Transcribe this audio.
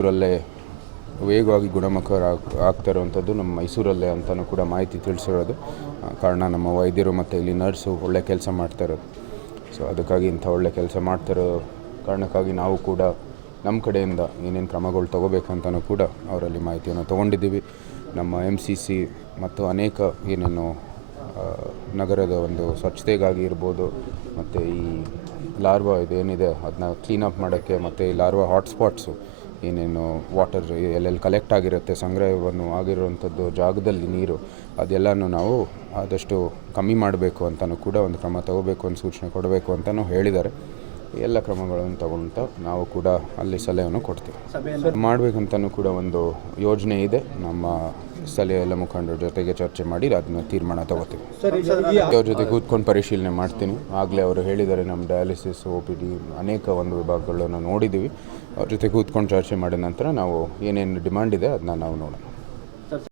ಊರಲ್ಲೇ ವೇಗವಾಗಿ ಆಗ್ತಾ ಇರುವಂಥದ್ದು ನಮ್ಮ ಮೈಸೂರಲ್ಲೇ ಅಂತಲೂ ಕೂಡ ಮಾಹಿತಿ ತಿಳಿಸಿರೋದು. ಕಾರಣ ನಮ್ಮ ವೈದ್ಯರು ಮತ್ತು ಇಲ್ಲಿ ನರ್ಸು ಒಳ್ಳೆ ಕೆಲಸ ಮಾಡ್ತಾ ಇರೋದು. ಸೊ ಅದಕ್ಕಾಗಿ ಇಂಥ ಒಳ್ಳೆ ಕೆಲಸ ಮಾಡ್ತಿರೋ ಕಾರಣಕ್ಕಾಗಿ ನಾವು ಕೂಡ ನಮ್ಮ ಕಡೆಯಿಂದ ಏನೇನು ಕ್ರಮಗಳು ತೊಗೋಬೇಕಂತಲೂ ಕೂಡ ಅವರಲ್ಲಿ ಮಾಹಿತಿಯನ್ನು ತೊಗೊಂಡಿದ್ದೀವಿ. ನಮ್ಮ MCC ಮತ್ತು ಅನೇಕ ಏನೇನು ನಗರದ ಒಂದು ಸ್ವಚ್ಛತೆಗಾಗಿ ಇರ್ಬೋದು, ಮತ್ತು ಈ ಲಾರ್ವಾ ಇದೇನಿದೆ ಅದನ್ನ ಕ್ಲೀನಪ್ ಮಾಡೋಕ್ಕೆ, ಮತ್ತು ಈ ಲಾರ್ವಾ ಹಾಟ್ಸ್ಪಾಟ್ಸು ಏನೇನು ವಾಟರ್ ಎಲ್ಲೆಲ್ಲಿ ಕಲೆಕ್ಟ್ ಆಗಿರುತ್ತೆ, ಸಂಗ್ರಹವನ್ನು ಆಗಿರುವಂಥದ್ದು ಜಾಗದಲ್ಲಿ ನೀರು ಅದೆಲ್ಲನೂ ನಾವು ಆದಷ್ಟು ಕಮ್ಮಿ ಮಾಡಬೇಕು ಅಂತಲೂ ಕೂಡ ಒಂದು ಕ್ರಮ ತಗೋಬೇಕು, ಒಂದು ಸೂಚನೆ ಕೊಡಬೇಕು ಅಂತಲೂ ಹೇಳಿದ್ದಾರೆ. ಎಲ್ಲ ಕ್ರಮಗಳನ್ನು ತಗೊಳ್ತಾ ನಾವು ಕೂಡ ಅಲ್ಲಿ ಸಲಹೆಯನ್ನು ಕೊಡ್ತೀವಿ. ಮಾಡಬೇಕಂತಲೂ ಕೂಡ ಒಂದು ಯೋಜನೆ ಇದೆ. ನಮ್ಮ ಸ್ಥಳೀಯ ಎಲ್ಲ ಮುಖಂಡರ ಜೊತೆಗೆ ಚರ್ಚೆ ಮಾಡಿ ಅದನ್ನ ತೀರ್ಮಾನ ತಗೋತೀವಿ. ಅವ್ರ ಜೊತೆ ಕೂತ್ಕೊಂಡು ಪರಿಶೀಲನೆ ಮಾಡ್ತೀನಿ. ಆಗಲೇ ಅವರು ಹೇಳಿದ್ದಾರೆ, ನಮ್ಮ ಡಯಾಲಿಸಿಸ್, OPD ಅನೇಕ ಒಂದು ವಿಭಾಗಗಳನ್ನು ನೋಡಿದ್ದೀವಿ. ಅವ್ರ ಜೊತೆ ಕೂತ್ಕೊಂಡು ಚರ್ಚೆ ಮಾಡಿದ ನಂತರ ನಾವು ಏನೇನು ಡಿಮಾಂಡ್ ಇದೆ ಅದನ್ನ ನಾವು ನೋಡೋಣ.